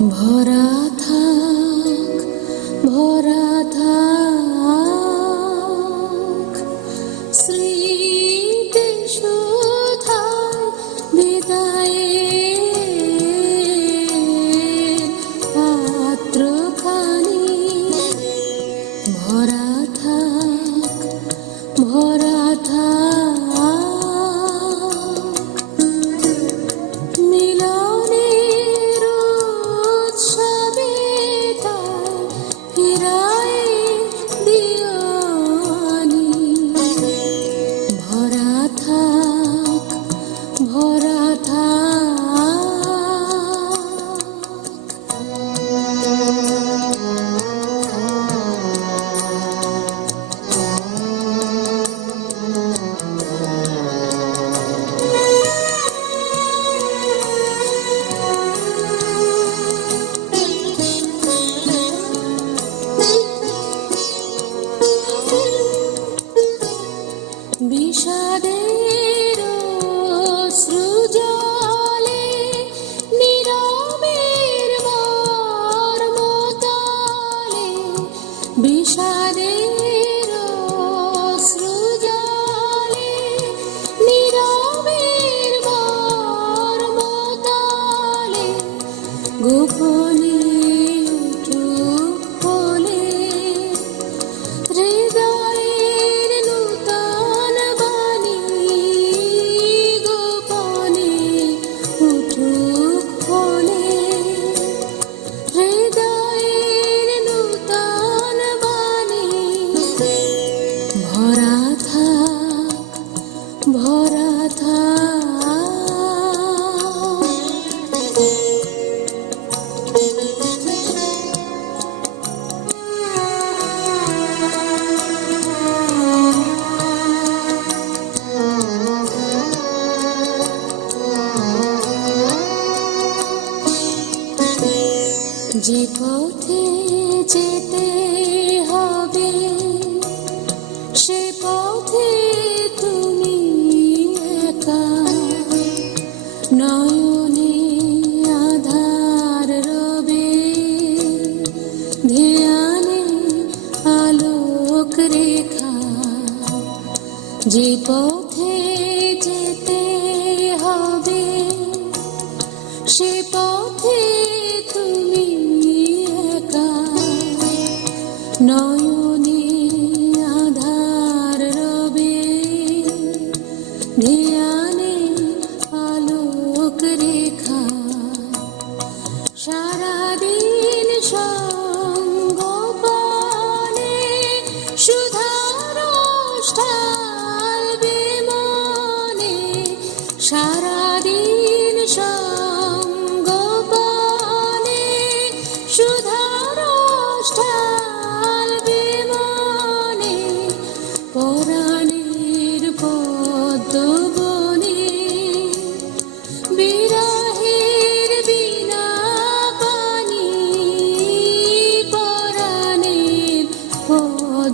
ভরা থাক ভরা xa যে পথে যেতে হবে। সে পথে তুমি একা। নয়নে আধার রবে। ধ্যানে আলোক রেখা। যে পথে নয়নে আধার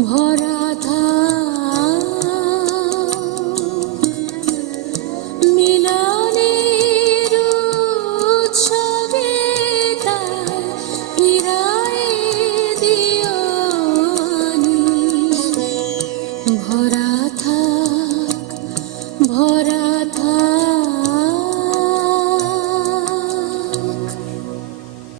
ভরা মিলনের উৎসবে তার ফিরায় দিও ভরা থাক ভরা